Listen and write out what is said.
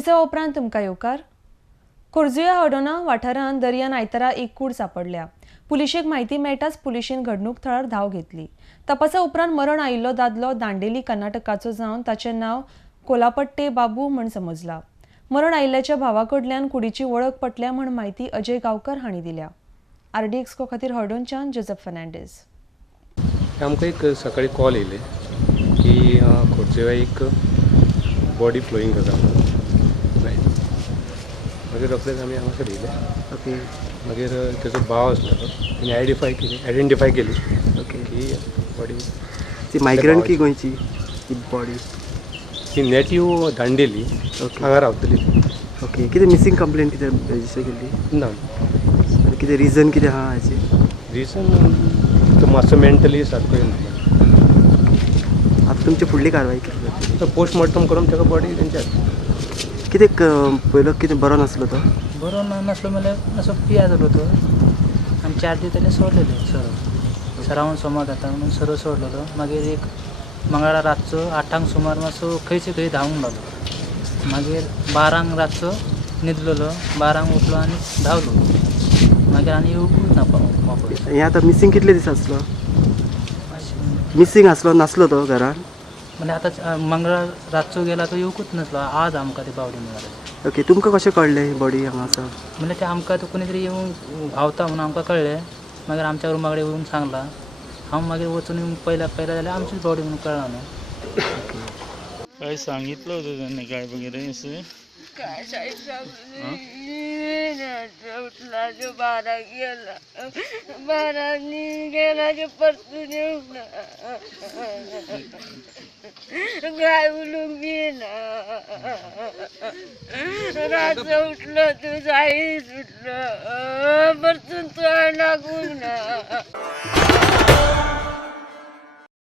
विसवा उपरांत तुमकां येवकार। खोर्जुया हडोना वाठारांत दर्यान आयतारा एक कूड सांपडल्या। पुलिशेक म्हायती मेळटाच पुलिशेन घडणूक थळार धांव घेतली। तपासा उपरांत मरण आयिल्लो दादलो दांडेली कर्नाटकाचो जावन ताचें नांव कोलापट्टे बाबू म्हूण समजला। मरण आयिल्ल्याच्या भावा कडल्यान कुडीची वळख पटल्या म्हूण म्हायती अजय गांवकर हांणी दिल्या। RD एक्सको खातीर हडोनच्यान जोसेफ फर्नांडीस। आमकां एक सकाळी कॉल येयले की खोर्जुया एक बॉडी फ्लोईंग जाता मागीर रोखडेच आमी हांगासर येयले। ओके मागीर तेजो भाव आसलो आनी आयडेंटिफाय केली ओके की बॉडी ती मायग्रंट की गोंयची ती बॉडी ती नेटीव दांडेली हांगा रावतली। ओके कितें मिसींग कंप्लेंट कितें रजिस्टर केल्ली ना आनी कितें रिजन कितें आहा हाची रिजन तो मातसो मेंटली सारको येना। आतां तुमची फुडली कारवाय कितें जातली तो पोस्टमॉर्टम करून ताका बॉडी तेंच्या कितें पयलो कितें बरो नासलो तो बरो नासलो म्हणल्यार असो पिया जालो तो आनी 4 दीस जाल्यार सोडलेलो सरावून सोमार जाता म्हणून सरळ सोडलेलो। मागीर एक मंगळारा रातचो 8 सुमार मातसो खंय धांवूंक लागलो। मागीर 12 रातचो न्हिदलेलो 12 उठलो आनी धांवलो। मागीर आनी येवंकूच ना वापस। हें आतां मिसींग कितले दीस आसलो मिसींग आसलो नासलो तो घरान म्हणजे आतां मंगळार रातचो गेला तो येवंकूच नासलो। आज आमकां ती बावडी मेळ्ळी। ओके तुमकां कशें कळलें बॉडी हांगा आसा म्हणजे ते आमकां तो कोणी तरी येवन व्हांवता म्हणून आमकां कळलें। मागीर आमच्या रुमा कडेन येवन सांगला। हांव मागीर वचून येवन पयला जाल्यार आमचीच बॉडी म्हणून कळना न्हू। काय सांगितलं होतं त्यांनी काय वगैरे असं काय उठला जो 12 गेला 12 गेला जो परतून येऊन काय उलूक बी ना रातचं उठलं तू जाईच उठलं परतून तो लागून ना।